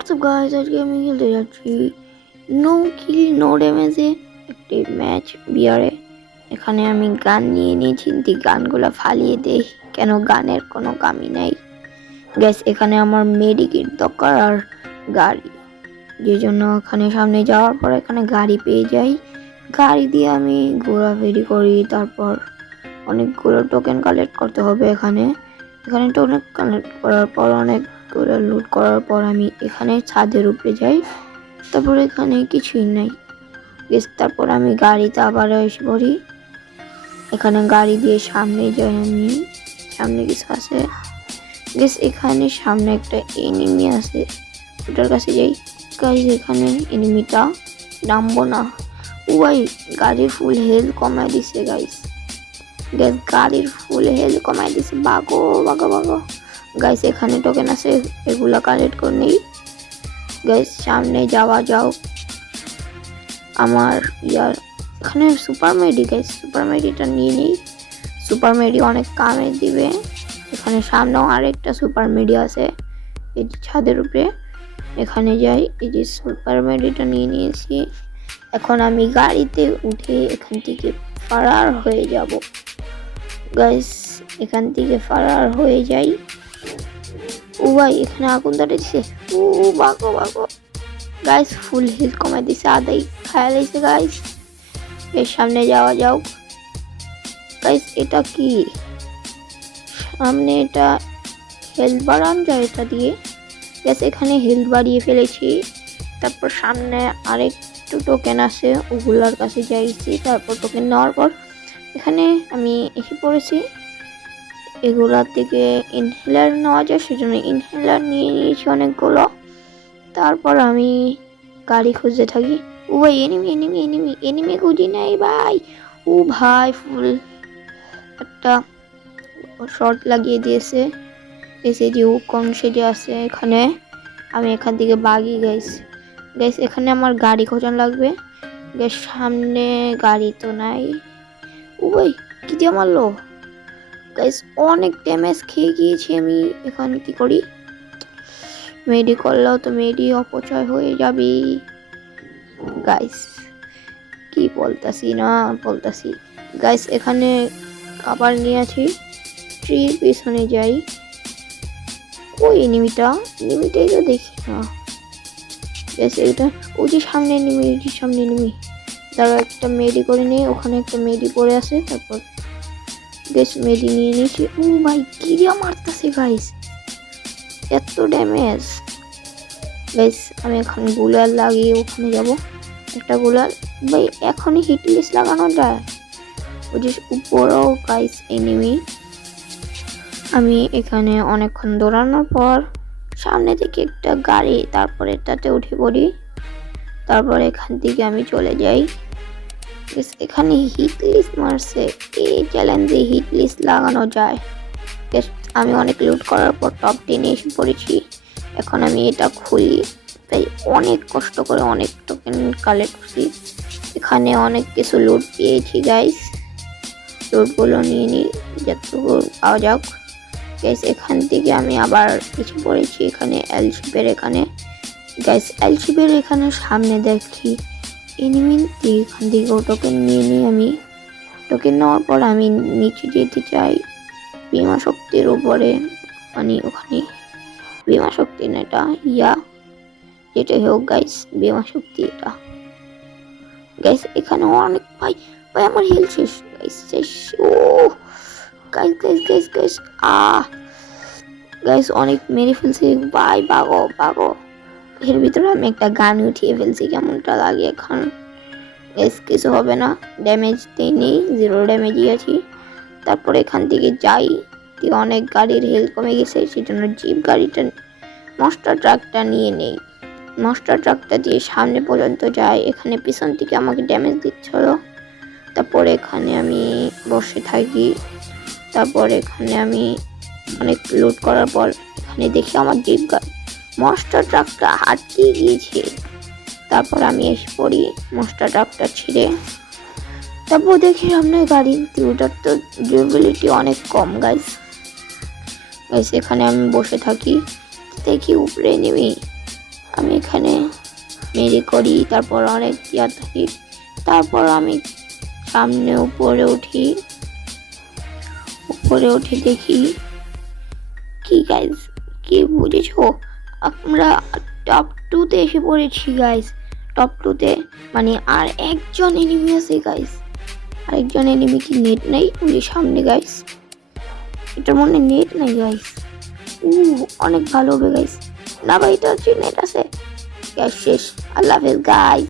WhatsApp guys, আজকে আমি খেলতে যাচ্ছি নো কিল নো ড্যামেজে একটি ম্যাচ বিয়ারে। এখানে আমি গান নিয়ে নিয়েছি, গানগুলো ফালিয়ে দেই, কেন গানের কোনো কামই নাই গ্যাস। এখানে আমার মেডিকেট দরকার আর গাড়ি, যে জন্য এখানে সামনে যাওয়ার পর এখানে গাড়ি পেয়ে যাই। গাড়ি দিয়ে আমি ঘোরাফেরি করি, তারপর অনেকগুলো টোকেন কালেক্ট করতে হবে। এখানে টোকেন কালেক্ট করার পর অনেকগুলো লুট করার পর আমি এখানে ছাদের উপরে যাই। তারপর এখানে কিছুই নাই গেস। তারপর আমি গাড়িতে আবার এসে পড়ি। এখানে গাড়ি দিয়ে সামনে যাই, আমি সামনে কিছু আছে গেস। এখানে সামনে একটা এনিমি আছে, ওটার কাছে যাই গাইস। এখানে এনিমিটা নামবো না, ও ভাই গাড়ির ফুল হেলথ কমায় দিছে গাইস। গাড়ির ফুল হেলথ কমায় দিছে, বাগো বাগো বাগো গাইস। এখানে টোকেন আছে, এগুলা কালেক্ট করে নেই গাইস, সামনে যাওয়া যাও। আমার এখানে সুপার মেডি গাইস, সুপার মেডিটা নিয়ে নেই, সুপার মেডি অনেক কামে দিবে। এখানে সামনেও আরেকটা সুপার মেডি আছে, এই ছাদের উপরে। এখানে যাই, এই যে সুপার মেডিটা নিয়ে নিয়েছি। এখন আমি গাড়িতে উঠে এখান থেকে ফারার হয়ে যাব গাইস। এখান থেকে ফারার হয়ে যাই। ও ভাই এখানে আগুন ধরেছে, ও বাগো বাগো গাইস। ফুল হেলথ কমাই দিছে, আদাই খায়া দিছে গাইস। এর সামনে যাওয়া যাও গাইস। এটা কি সামনে, এটা হেলথ বাড়ানো যায় এটা দিয়ে গাইস। এখানে হেলথ বাড়িয়ে ফেলেছি। তারপর সামনে আরেকটু টোকেন আছে, ওগুলার কাছে যাইছি। তারপর টোকেন নেওয়ার পর এখানে আমি এসে পড়েছি। এগুলার থেকে ইনহেলার নেওয়া যায়, সেজন্য ইনহেলার নিয়ে নিয়েছি অনেকগুলো। তারপর আমি গাড়ি খুঁজতে থাকি। ও ভাই এনিমি এনিমি এনিমি এনিমি খুঁজি নাই ভাই। ও ভাই ফুল একটা শর্ট লাগিয়ে দিয়েছে, এসে যে ও কোন সেজে আছে এখানে। আমি এখান থেকে বাগি গাইস। এখানে আমার গাড়ি খোঁজান লাগবে গ্যাস, সামনে গাড়ি তো নাই। ও ভাই কি দিয়ে মারলো গাইস, অনেক ড্যামেজ খেয়ে গিয়েছি আমি। এখন কি করি, মেডি করলেও তো মেডি অপচয় হয়ে যাবে গাইস। কি বলতাছি না বলতাছি গাইস। এখানে খাবার নিয়েছি, ট্রির পিছনে যাই। ওই এনিমিটাই তো দেখি না গাইস। এটা ওই যে সামনে এনিমি, ওই যে সামনে এনিমি। তারা একটা মেডি করে নিয়ে, ওখানে একটা মেডি পড়ে আছে। তারপর গাইস মেডি নিয়ে নিয়েছি। ও ভাই কি দিয়ে মারতেছে গাইস, এত ড্যামেজ গাইস। আমি এখন গুলাল লাগিয়ে ওখানে যাব, একটা গুলাল ভাই এখনই হিট লিস্ট লাগানো যায়। ওই যে উপরেও গাইস এনিমি। আমি এখানে অনেকক্ষণ দৌড়ানোর পর সামনে থেকে একটা গাড়ি, তারপর এটাতে উঠে পড়ি। তারপর এখান থেকে আমি চলে যাই। এখানে হিট লিস্ট মারছে, এই চ্যালেঞ্জে হিট লিস্ট লাগানো যায়। আমি অনেক লুট করার পর টপ 10 এসে পড়েছি। এখন আমি এটা খুলি, তাই অনেক কষ্ট করে অনেক টোকেন কালেক্ট করছি। এখানে অনেক কিছু লুট পেয়েছি গাইস, লুটগুলো নিয়ে নিই যতটুকু পাওয়া যাক গাইস। এখান থেকে আমি আবার এসে পড়েছি এখানে এলশিপের এখানে গাইস। এলশিপের এখানে সামনে দেখি এনিমি, এখান থেকে টোকেন নিয়ে নিই আমি। টোকেন নেওয়ার পর আমি নিচে যেতে চাই বিমা শক্তির উপরে, মানে ওখানে বিমা শক্তি না এটা যেটাই হোক গাইস, বিমা শক্তি এটা গাইস। এখানে অনেক ভাই আমার হেলথ শেষ গাইস, শেষ। ও guys guys guys guys guys অনেক মেরে ফেলছি ভাই, বাগো বাগো। এর ভিতরে আমি একটা গান উঠিয়ে ফেলছি, কেমনটা লাগে এখন গাইস। কিছু হবে না, ড্যামেজ নেই, 0 ড্যামেজই আছি। তারপর এখান থেকে যাই, অনেক গাড়ির হেলথ কমে গেছে, সেজন্য জিপ গাড়িটা মনস্টার ট্রাকটা নিয়ে নেই। মনস্টার ট্রাকটা দিয়ে সামনে পর্যন্ত যাই। এখানে পিছন থেকে আমাকে ড্যামেজ দিচ্ছিল। তারপর এখানে আমি বসে থাকি। তারপর এখানে আমি অনেক লুট করার পর এখানে দেখি আমার জিপ গাড়ি মনস্টার ট্রাকটা আটকে গিয়েছে। তারপর আমি এসে পড়ি মনস্টার ট্রাকটা ছিঁড়ে। তারপর দেখি সামনে গাড়ি, ওটার তো ডিউরেবিলিটি অনেক কম গাইস। এখানে আমি বসে থাকি, দেখি উপরে নেমে আমি এখানে মেরে করি, তারপর অনেক ইয়ার থাকি। তারপর আমি সামনে উপরে উঠে দেখি কি গাইজ, কি বুঝেছো? আমরা টপ 2-তে এসে পড়েছি গাইজ। টপ 2-তে মানে আর একজন এনিমি আছে গাইজ। আরেকজন এনিমি কি নেট নেই? ওই যে সামনে গাইজ, এটার মনে নেট নাই গাইজ। অনেক ভালো হবে গাইজ। না ভাই, এটা হচ্ছে নেট আছে। শেষ। আল্লাহ হাফেজ গাইজ।